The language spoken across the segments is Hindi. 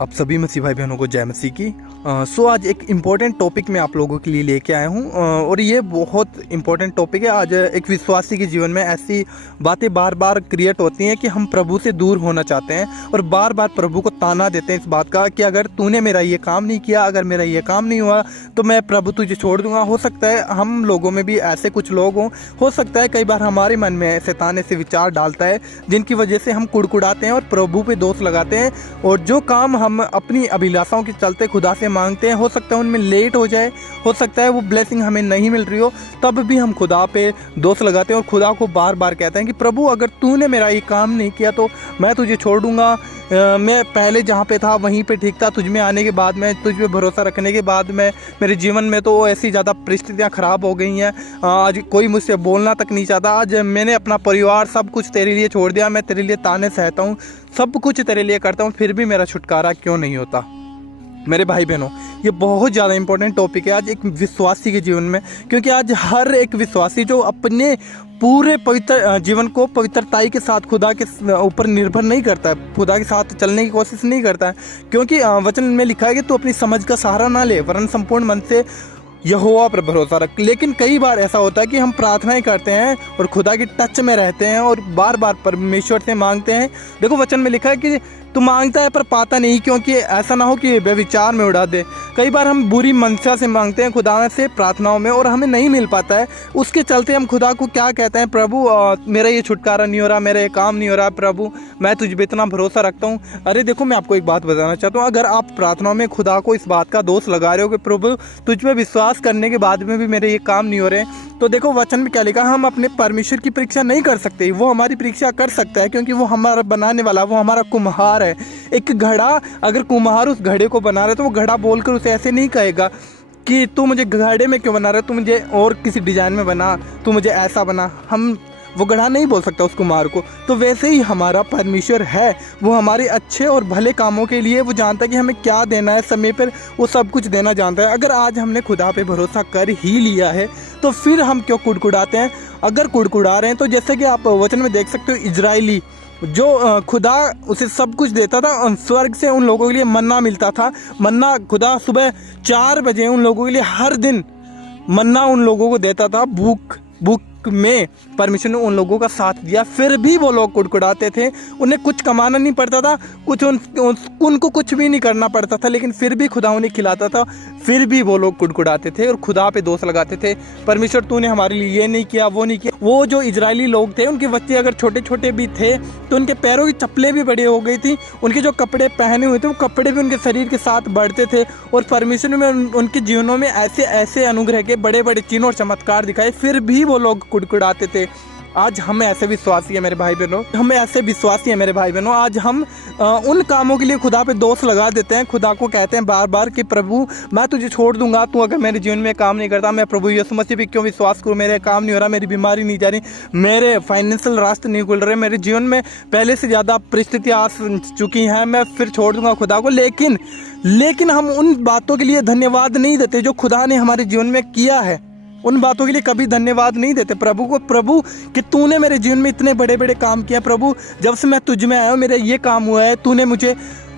आप सभी मसीह भाई बहनों को जय मसीह की। आज एक इम्पॉर्टेंट टॉपिक मैं आप लोगों के लिए लेके आया हूँ और ये बहुत इम्पॉर्टेंट टॉपिक है। आज एक विश्वासी के जीवन में ऐसी बातें बार बार क्रिएट होती हैं कि हम प्रभु से दूर होना चाहते हैं और बार बार प्रभु को ताना देते हैं इस बात का कि अगर तूने मेरा ये काम नहीं किया, अगर मेरा ये काम नहीं हुआ तो मैं प्रभु तुझे छोड़ दूंगा। हो सकता है हम लोगों में भी ऐसे कुछ लोग हों, हो सकता है कई बार हमारे मन में शैतान ऐसे विचार डालता है जिनकी वजह से हम कुड़कुड़ाते हैं और प्रभु पे दोष लगाते हैं और जो काम हम अपनी अभिलाषाओं के चलते खुदा से मांगते हैं, हो सकता है उनमें लेट हो जाए, हो सकता है वो ब्लेसिंग हमें नहीं मिल रही हो, तब भी हम खुदा पे दोष लगाते हैं और खुदा को बार बार कहते हैं कि प्रभु अगर तूने मेरा ये काम नहीं किया तो मैं तुझे छोड़ दूंगा। मैं पहले जहाँ पे था वहीं पे ठीक था, तुझ में आने के बाद में, तुझ पे भरोसा रखने के बाद में मेरे जीवन में तो ऐसी ज़्यादा परिस्थितियाँ ख़राब हो गई हैं, आज कोई मुझसे बोलना तक नहीं चाहता। आज मैंने अपना परिवार सब कुछ तेरे लिए छोड़ दिया, मैं तेरे लिए ताने सहता हूँ, सब कुछ तेरे लिए करता हूँ, फिर भी मेरा छुटकारा क्यों नहीं होता। मेरे भाई बहनों, ये बहुत ज़्यादा इंपॉर्टेंट टॉपिक है आज एक विश्वासी के जीवन में, क्योंकि आज हर एक विश्वासी जो अपने पूरे पवित्र जीवन को पवित्रताई के साथ खुदा के ऊपर निर्भर नहीं करता है, खुदा के साथ चलने की कोशिश नहीं करता है, क्योंकि वचन में लिखा है कि तू अपनी समझ का सहारा ना ले वरन संपूर्ण मन से यहोवा पर भरोसा रख। लेकिन कई बार ऐसा होता है कि हम प्रार्थनाएं करते हैं और खुदा की टच में रहते हैं और बार बार परमेश्वर से मांगते हैं। देखो वचन में लिखा है कि तू मांगता है पर पाता नहीं, क्योंकि ऐसा ना हो कि व्यभिचार में उड़ा दे। कई बार हम बुरी मनसा से मांगते हैं खुदा से प्रार्थनाओं में और हमें नहीं मिल पाता है, उसके चलते हम खुदा को क्या कहते हैं, प्रभु मेरा ये छुटकारा नहीं हो रहा, मेरा ये काम नहीं हो रहा, प्रभु मैं तुझ पे इतना भरोसा रखता हूँ। अरे देखो, मैं आपको एक बात बताना चाहता हूँ, अगर आप प्रार्थनाओं में खुदा को इस बात का दोष लगा रहे हो कि प्रभु तुझ पे विश्वास करने के बाद में भी मेरे ये काम नहीं हो रहे, तो देखो वचन में क्या लिखा, हम अपने परमेश्वर की परीक्षा नहीं कर सकते, वो हमारी परीक्षा कर सकता है, क्योंकि वो हमारा बनाने वाला, वो हमारा कुम्हार है। एक घड़ा, अगर कुम्हार उस घड़े को बना रहा है तो वो घड़ा बोलकर उसे ऐसे नहीं कहेगा कि तू मुझे घड़े में क्यों बना रहा है, तू मुझे और किसी डिजाइन में बना, तू मुझे ऐसा बना। हम वो घड़ा नहीं बोल सकता उस कुम्हार को। तो वैसे ही हमारा परमेश्वर है, वो हमारे अच्छे और भले कामों के लिए वो जानता है कि हमें क्या देना है, समय पर वो सब कुछ देना जानता है। अगर आज हमने खुदा पे भरोसा कर ही लिया है तो फिर हम क्यों कुड़कुड़ाते हैं। अगर कुड़कुड़ा रहे हैं तो जैसे कि आप वचन में देख सकते हो, इजरायली जो खुदा उसे सब कुछ देता था, स्वर्ग से उन लोगों के लिए मन्ना मिलता था। मन्ना खुदा सुबह 4 बजे उन लोगों के लिए हर दिन मन्ना उन लोगों को देता था। भूख में परमेश्वर ने उन लोगों का साथ दिया, फिर भी वो लोग कुड़कुड़ाते थे। उन्हें कुछ कमाना नहीं पड़ता था, कुछ उनको कुछ भी नहीं करना पड़ता था, लेकिन फिर भी खुदा उन्हें खिलाता था, फिर भी वो लोग कुड़कुड़ाते थे और खुदा पे दोष लगाते थे, परमेश्वर तूने हमारे लिए ये नहीं किया, वो नहीं किया। वो जो इजरायली लोग थे, उनके बच्चे अगर छोटे छोटे भी थे तो उनके पैरों की चप्पलें भी बड़ी हो गई थी, उनके जो कपड़े पहने हुए थे वो कपड़े भी उनके शरीर के साथ बढ़ते थे और परमेश्वर ने उनके जीवनों में ऐसे ऐसे अनुग्रह के बड़े बड़े चिन्ह और चमत्कार दिखाए, फिर भी वो लोग कुड़कुड़ाते थे। आज हम ऐसे विश्वासी है मेरे भाई बहनों, हम ऐसे विश्वासी है मेरे भाई बहनों, आज हम उन कामों के लिए खुदा पे दोष लगा देते हैं, खुदा को कहते हैं बार बार कि प्रभु मैं तुझे छोड़ दूंगा, तू अगर मेरे जीवन में काम नहीं करता, मैं प्रभु यीशु मसीह पे क्यों विश्वास करूँ, मेरे काम नहीं हो रहा, मेरी बीमारी नहीं जा रही, मेरे फाइनेंशियल रास्ते नहीं खुल रहे, मेरे जीवन में पहले से ज़्यादा परिस्थितियाँ आ चुकी हैं, मैं फिर छोड़ दूंगा खुदा को। लेकिन हम उन बातों के लिए धन्यवाद नहीं देते जो खुदा ने हमारे जीवन में किया है, उन बातों के लिए कभी धन्यवाद नहीं देते प्रभु को। प्रभु कि तूने मेरे जीवन में इतने बड़े बड़े काम किए, प्रभु जब से मैं तुझ में आया हूँ मेरा ये काम हुआ है, तूने मुझे।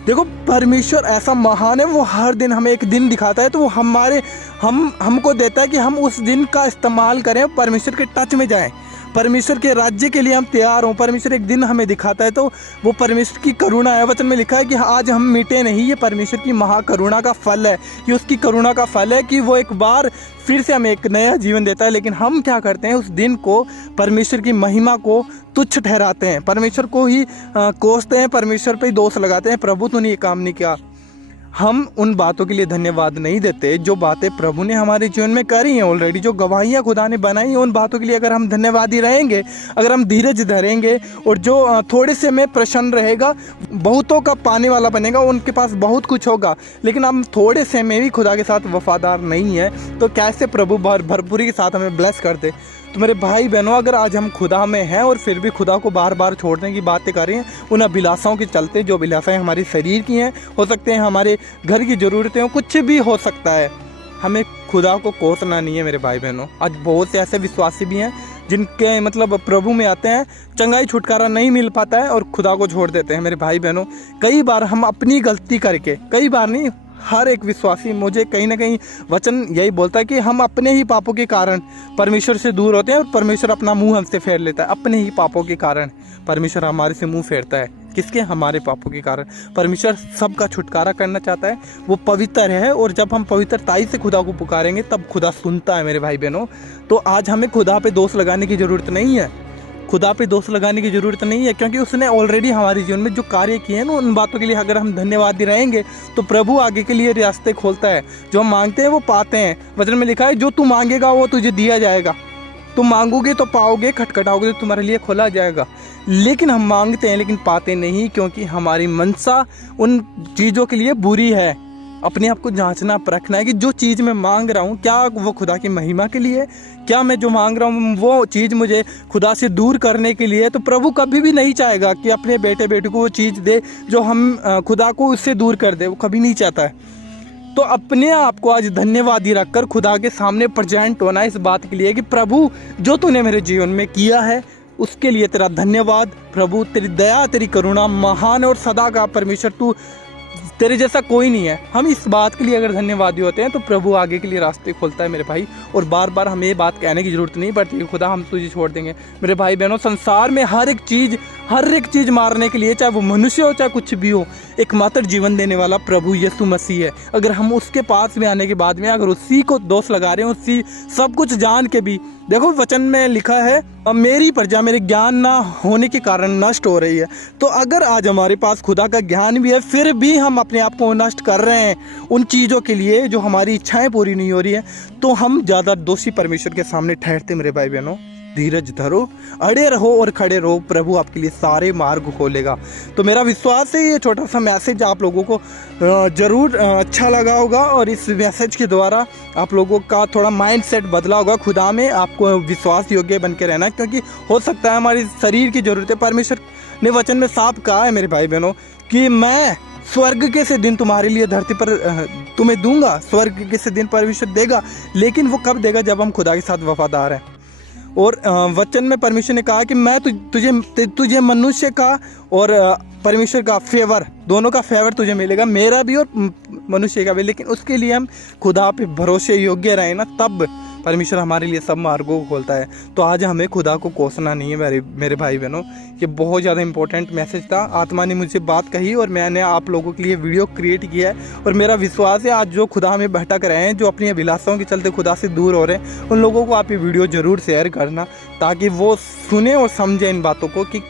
देखो परमेश्वर ऐसा महान है, वो हर दिन हमें एक दिन दिखाता है, तो वो हमको देता है कि हम उस दिन का इस्तेमाल करें, परमेश्वर के टच में जाएं, परमेश्वर के राज्य के लिए हम तैयार हों। परमेश्वर एक दिन हमें दिखाता है, तो वो परमेश्वर की करुणा है। वचन में लिखा है कि आज हम मिटे नहीं, ये परमेश्वर की महाकरुणा का फल है, ये उसकी करुणा का फल है कि वो एक बार फिर से हमें एक नया जीवन देता है। लेकिन हम क्या करते हैं, उस दिन को, परमेश्वर की महिमा को तुच्छ ठहराते हैं, परमेश्वर को ही कोसते हैं, परमेश्वर पर ही दोष लगाते हैं, प्रभु तूने ये काम नहीं किया। हम उन बातों के लिए धन्यवाद नहीं देते जो बातें प्रभु ने हमारे जीवन में करी हैं ऑलरेडी, जो गवाहियाँ खुदा ने बनाई हैं, उन बातों के लिए अगर हम धन्यवादी रहेंगे, अगर हम धीरज धरेंगे और जो थोड़े से में प्रसन्न रहेगा, बहुतों का पाने वाला बनेगा, उनके पास बहुत कुछ होगा, लेकिन हम थोड़े से में भी खुदा के साथ वफादार नहीं है, तो कैसे प्रभु भरपूरी के साथ हमें ब्लेस कर दे। तो मेरे भाई बहनों, अगर आज हम खुदा में हैं और फिर भी खुदा को बार बार छोड़ने की बातें कर रहे हैं, उन अभिलाषाओं के चलते, जो अभिलाषाएं हमारे शरीर की हैं, हो सकते हैं हमारे घर की ज़रूरतें हो, कुछ भी हो सकता है, हमें खुदा को कोसना नहीं है मेरे भाई बहनों। आज बहुत से ऐसे विश्वासी भी हैं जिनके मतलब प्रभु में आते हैं, चंगाई छुटकारा नहीं मिल पाता है और खुदा को छोड़ देते हैं। मेरे भाई बहनों, कई बार हम अपनी गलती करके, कई बार नहीं, हर एक विश्वासी, मुझे कहीं ना कहीं वचन यही बोलता है कि हम अपने ही पापों के कारण परमेश्वर से दूर होते हैं और परमेश्वर अपना मुंह हमसे फेर लेता है। अपने ही पापों के कारण परमेश्वर हमारे से मुंह फेरता है। किसके? हमारे पापों के कारण। परमेश्वर सबका छुटकारा करना चाहता है, वो पवित्र है, और जब हम पवित्रताई से खुदा को पुकारेंगे तब खुदा सुनता है। मेरे भाई बहनों, तो आज हमें खुदा पे दोष लगाने की ज़रूरत नहीं है। खुदा पे दोष लगाने की ज़रूरत नहीं है, क्योंकि उसने ऑलरेडी हमारे जीवन में जो कार्य किए हैं ना, उन बातों के लिए अगर हम धन्यवादी रहेंगे तो प्रभु आगे के लिए रास्ते खोलता है। जो हम मांगते हैं वो पाते हैं। वचन में लिखा है, जो तू मांगेगा वो तुझे दिया जाएगा। तुम मांगोगे तो पाओगे, खटखटाओगे तो तुम्हारे लिए खोला जाएगा। लेकिन हम मांगते हैं लेकिन पाते नहीं, क्योंकि हमारी मनसा उन चीज़ों के लिए बुरी है। अपने आप को जांचना परखना है कि जो चीज़ मैं मांग रहा हूँ, क्या वो खुदा की महिमा के लिए, क्या मैं जो मांग रहा हूँ वो चीज़ मुझे खुदा से दूर करने के लिए। तो प्रभु कभी भी नहीं चाहेगा कि अपने बेटे बेटी को वो चीज़ दे जो हम खुदा को उससे दूर कर दे, वो कभी नहीं चाहता है। तो अपने आप को आज धन्यवादी रखकर खुदा के सामने प्रेजेंट होना इस बात के लिए कि प्रभु, जो तूने मेरे जीवन में किया है उसके लिए तेरा धन्यवाद। प्रभु, तेरी दया, तेरी करुणा महान और सदा का परमेश्वर, तू, तेरे जैसा कोई नहीं है। हम इस बात के लिए अगर धन्यवादी होते हैं तो प्रभु आगे के लिए रास्ते खोलता है मेरे भाई। और बार बार हमें ये बात कहने की ज़रूरत नहीं पड़ती कि खुदा हम तुझे छोड़ देंगे। मेरे भाई बहनों, संसार में हर एक चीज़ मारने के लिए, चाहे वो मनुष्य हो चाहे कुछ भी हो, एकमात्र जीवन देने वाला प्रभु यीशु मसीह है। अगर हम उसके पास में आने के बाद में अगर उसी को दोष लगा रहे हैं, उसी सब कुछ जान के भी, देखो वचन में लिखा है, मेरी प्रजा मेरे ज्ञान ना होने के कारण नष्ट हो रही है। तो अगर आज हमारे पास खुदा का ज्ञान भी है, फिर भी हम अपने आप को नष्ट कर रहे हैं उन चीज़ों के लिए जो हमारी इच्छाएं पूरी नहीं हो रही है, तो हम ज़्यादा दोषी परमेश्वर के सामने ठहरते। मेरे भाई बहनों, धीरज धरो, अड़े रहो और खड़े रहो, प्रभु आपके लिए सारे मार्ग खोलेगा। तो मेरा विश्वास है ये छोटा सा मैसेज आप लोगों को ज़रूर अच्छा लगा होगा, और इस मैसेज के द्वारा आप लोगों का थोड़ा माइंड सेट बदला होगा। खुदा में आपको विश्वास योग्य बन के रहना, क्योंकि हो सकता है हमारी शरीर की ज़रूरत है। परमेश्वर ने वचन में साफ कहा है मेरे भाई बहनों कि मैं स्वर्ग के से दिन तुम्हारे लिए धरती पर तुम्हें दूंगा। स्वर्ग के से दिन परमेश्वर देगा, लेकिन वो कब देगा? जब हम खुदा के साथ वफादार हैं। और वचन में परमेश्वर ने कहा कि मैं तुझे मनुष्य का और परमेश्वर का फेवर, दोनों का फेवर तुझे मिलेगा, मेरा भी और मनुष्य का भी। लेकिन उसके लिए हम खुदा पे भरोसे योग्य रहे ना, तब परमेश्वर हमारे लिए सब मार्गों को खोलता है। तो आज हमें खुदा को कोसना नहीं है मेरे भाई बहनों। ये बहुत ज़्यादा इंपॉर्टेंट मैसेज था। आत्मा ने मुझे बात कही और मैंने आप लोगों के लिए वीडियो क्रिएट किया है। और मेरा विश्वास है आज जो खुदा में भटक रहे हैं, जो अपनी अभिलाषाओं के चलते खुदा से दूर हो रहे हैं, उन लोगों को आप ये वीडियो ज़रूर शेयर करना, ताकि वो सुने और समझें इन बातों को कि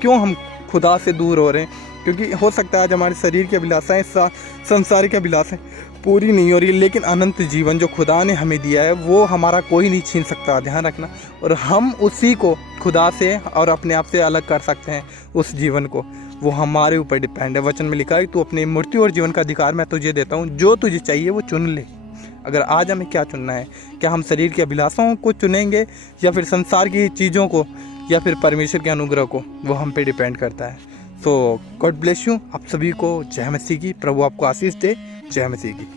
क्यों हम खुदा से दूर हो रहे हैं। क्योंकि हो सकता है आज हमारे शरीर की अभिलाषाएँ, संसारिक अभिलाषाएँ पूरी नहीं हो रही, लेकिन अनंत जीवन जो खुदा ने हमें दिया है वो हमारा कोई नहीं छीन सकता, ध्यान रखना। और हम उसी को खुदा से और अपने आप से अलग कर सकते हैं। उस जीवन को, वो हमारे ऊपर डिपेंड है। वचन में लिखा है, तू अपनी मृत्यु और जीवन का अधिकार मैं तुझे देता हूँ, जो तुझे चाहिए वो चुन ले। अगर आज हमें क्या चुनना है, क्या हम शरीर की अभिलाषाओं को चुनेंगे या फिर संसार की चीज़ों को या फिर परमेश्वर के अनुग्रह को, वो हम पे डिपेंड करता है। सो गॉड ब्लेस यू। आप सभी को जय मसीह की, प्रभु आपको आशीष दे। जय मसीह की।